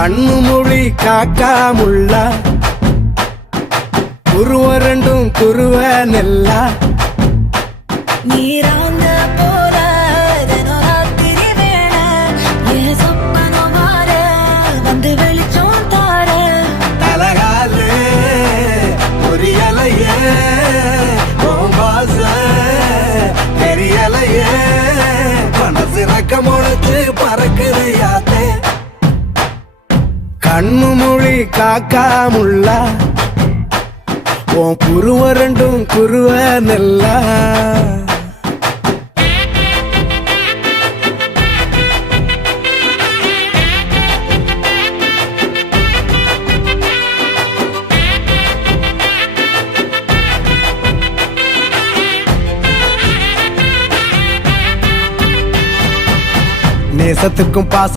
கண்ணு மொழி காக்காமுள்ள குருவரண்டும் குருவ நெல்லா நீராங்க போல ராத்திரி வேள என் சொப்பனம் வார வந்து வெளிச்சம் தார தலகாலு பொரியலையே பாச தெரியலையே மனசு ரக்க முளைச்சு பறக்குது யாத்தே கண்ணு மொழி காக்காமுள்ள உன் குருவரண்டும் குருவ நெல்லா நேசத்துக்கும் பாச